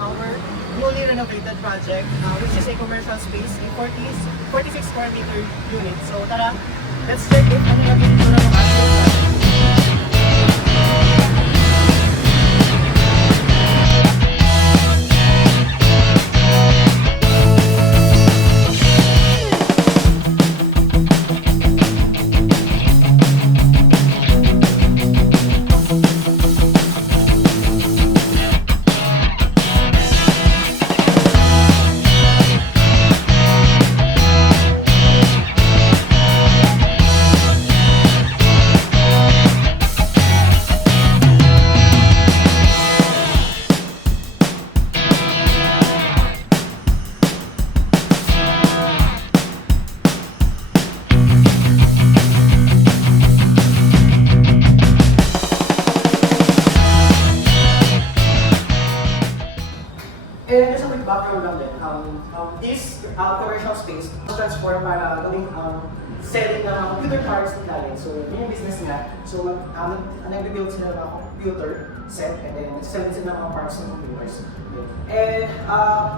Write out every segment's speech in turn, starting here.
our newly renovated project, which is a commercial space, a 46 square meter unit. So tara, let's check if ano na yung itsura ng ating And just a quick background lang din, this commercial space was transformed para gawing selling ng mga computer parts ni client. So, yun yung business nga. So, nag-build sila ng mga computer set and then nag-sell din sila ng mga parts ng computers. And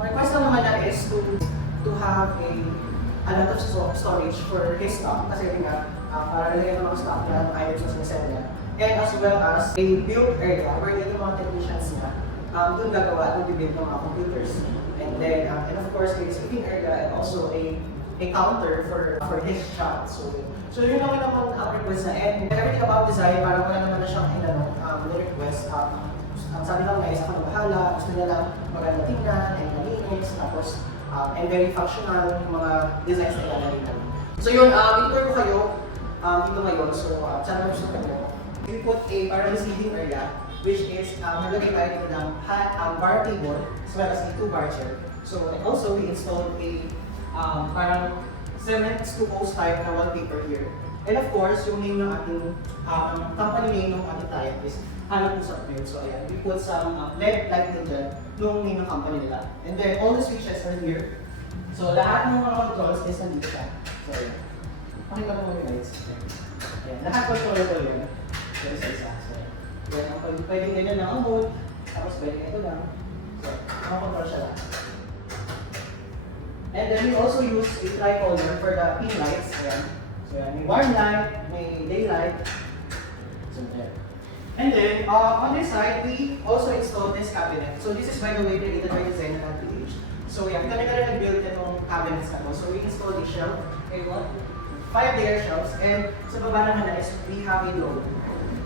request lang naman na is to have a lot of storage for his stock kasi yun nga, para nalagyan ng mga stock na items na sinisell niya. And as well as a build area where yung mga technicians niya doon gagawa, doon bibuild ng mga computers. And then, and of course, a sleeping area and also a counter for his shop. So yun naman ang request na. And everything about design, parang wala naman na siyang request. Ang sabi lang na isa ka bahala, gusto niya lang maganda tingnan, and malinis, tapos and very functional yung mga designs na ilalagay namin. So yun, i-tour ko kayo dito ngayon. So sana gusto ko. We put a parang receiving area, which is nalagay tayo dito ng bar table as well as a 2-bar chair. So and also we installed a parang cement to post type na wallpaper here. And of course, yung name ng ating company name ng ating client is Hanap.Usap.Build. So ayan, we put some LED lighting dyan nung name ng company nila. And then all the switches are here. So lahat ng mga controls is nandito siya. So ayan. Pakita mo yung lights. Ayan, lahat controllable yun. So isa-isa. So yan, pwedeng ganyan lang ang mode. Tapos pwedeng ito lang. So, makakontrol siya lang. And then we also use a tricolor for the pin lights. Ayan. So yan, may warm light, may daylight. So there. And then, on this side, we also installed this cabinet. So this is by the way created by designer at PH. So yeah, kami na rin nag-build itong cabinets na to. So we installed a shelf, a 5-layer shelves, and sa baba naman na is we have a load.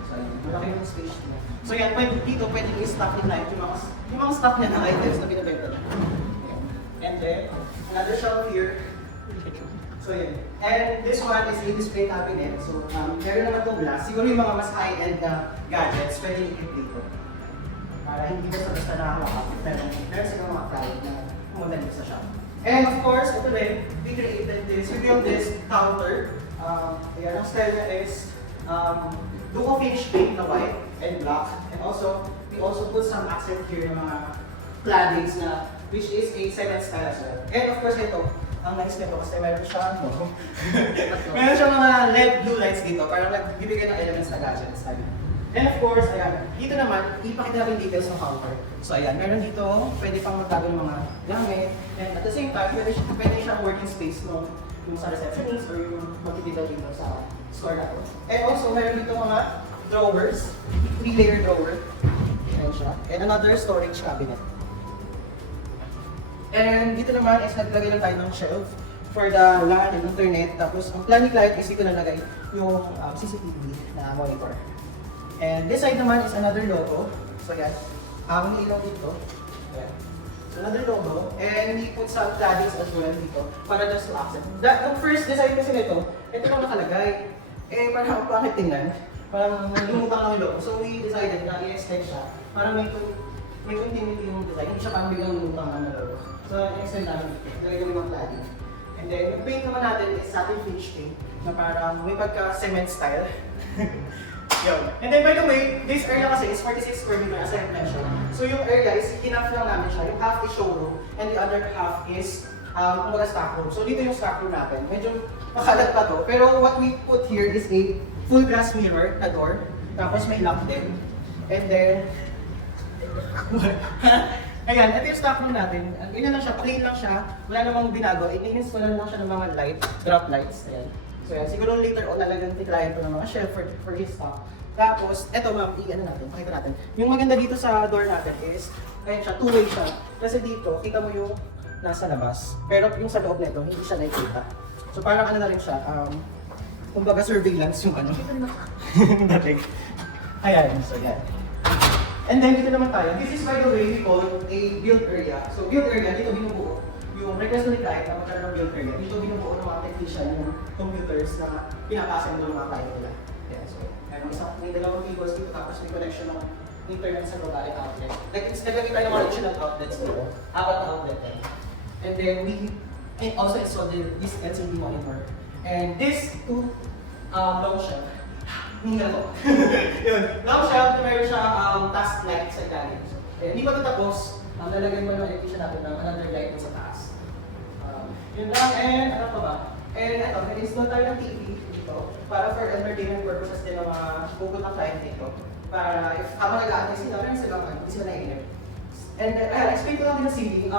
So yan, malaki yung space niya. So yan, dito pwede i-stock in light yung mga stock niya ng items na binibenta niya. And then, another shelf here. So yun. And this one is a display cabinet. So meron naman itong glass. Siguro yung mga mas high-end na gadgets, pwede i-keep dito. Para hindi basta nakahawakan. Pero meron silang mga client na pumunta dito sa shop. And of course, ito rin, we created this, we built this counter. Ayan, ang style niya is duo finish paint na white and black. And also, we also put some accent here ng mga claddings na which is a cement style as well. And of course, ito, ang nice nito kasi meron siya meron siyang mga LED blue lights dito para nagbibigay ng elements na gadgets. And of course, ayan, dito naman, ipakita natin details ng counter. So ayan, meron dito, pwede pang magtago ng mga gamit. And at the same time, pwede siyang working space yung sa receptionist or yung magtitigal dito sa store natin. And also, meron dito mga drawers, 3-layer drawer. Ayan siya. And another storage cabinet. And dito naman is naglagay lang tayo ng shelf for the LAN and internet. Tapos ang plan ni client is dito nalagay yung CCTV na monitor. And this side naman is another logo. So yan, may ilaw dito. Ayan. So another logo. And we put some claddings as well dito para just to accent. The first design kasi nito, ito lang nakalagay. Eh parang bakit tingnan? Parang lumutang lang yung logo. So we decided na i-extend siya. Para may continuity yung design. Hindi siya parang biglang lumutang lang na logo. So, i-extend namin dito. Lagay kami ng cladding. And then, yung paint naman natin is satin finish paint na parang may pagka-cement style. Yun. And then, by the way, this area kasi is 46 square meter as I mentioned. So, yung area is, hinaf lang namin siya. Yung half is showroom and the other half is kumbaga stock room. So, dito yung stock room natin. Medyo makalat pa to. Pero what we put here is a full glass mirror na door. Tapos may lock din. And then, Ayan, ito yung stock room natin. Ganyan lang siya, plain lang siya. Wala namang binago. I-install lang siya ng mga light, drop lights. Ayan. So yan, siguro later on lalagyan ni client ko ng mga shelf for his stock. Tapos, eto ma'am, i-ano natin, pakita natin. Yung maganda dito sa door natin is, ayan siya, two-way siya. Kasi dito, kita mo yung nasa labas. Pero yung sa loob nito, hindi siya nakikita. So parang ano na rin siya, kumbaga surveillance yung ano. Dating. Ayan, so yan. And then dito naman tayo. This is by the way we call a build area. So build area, dito binubuo. Yung request ni client na magkaroon ng build area, dito binubuo ng mga technician yung computers na pinapasa ng mga client nila. Yeah, so may dalawang cables dito tapos may connection ng internet sa loob at outlet. Like it's nagagay tayo ng mga additional outlets dito. Apat na outlet eh. And then we also installed this LCD monitor. And this two long shelf. Hindi na to. Yun. Long shelf, meron siya task light sa ilalim. Hindi pa ito tapos, lalagyan mo ng electrician natin ng another light sa taas. Yun lang, and ano pa ba? And ito, nag-install tayo ng TV dito para for entertainment purposes din ng mga bukod ng client dito. Para if habang nag-aantay sila, meron silang hindi sila naiinip. And explain ko lang din ng ceiling.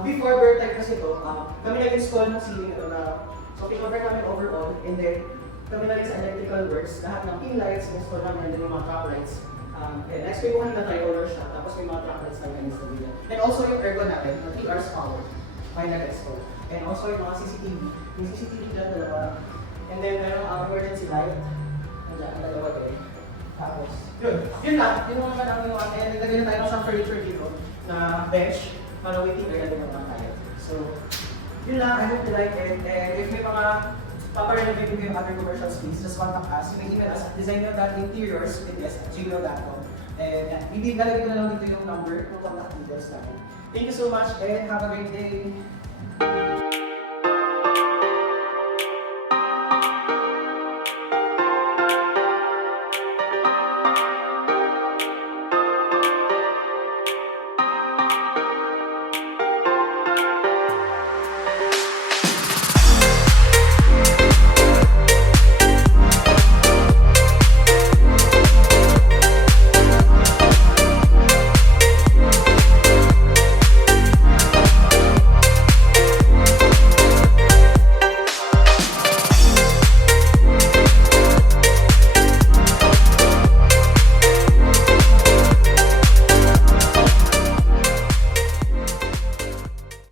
Before Vertec kasi ito, kami nag-install ng ceiling ito na so pinover namin overall, and then kami na rin sa electrical works, lahat ng pin lights, install namin, and then yung mga trap lights. And explain ko kanina tri-color siya, tapos may mga trap lights namin install dito. And also yung aircon natin, 3 hours power, may nag-install. And also yung mga CCTV, yung CCTV dyan, dalawa. And then merong emergency light, nandiyan, ang dalawa din. Tapos, yun lang, yun naman ang yung and nilagay na tayo ng some furniture dito, na bench, para waiting area din naman tayo. So, yun lang, I hope you like it. And if may mga paparenovate ko yung other commercial space, just contact us. You may email us at designer.interiors@gmail.com. And lalagay ko na lang dito yung number, yung contact details natin. Thank you so much and have a great day!